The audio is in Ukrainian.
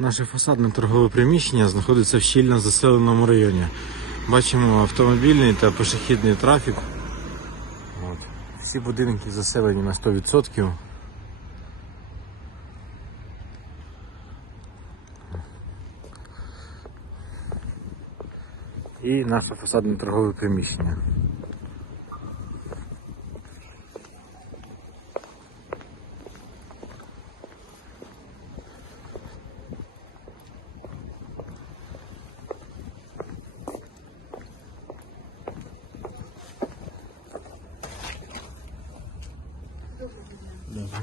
Наше фасадне торгове приміщення знаходиться в щільно заселеному районі. Бачимо автомобільний та пішохідний трафік. От. Всі будинки заселені на 100%. І наше фасадне торгове приміщення. 两房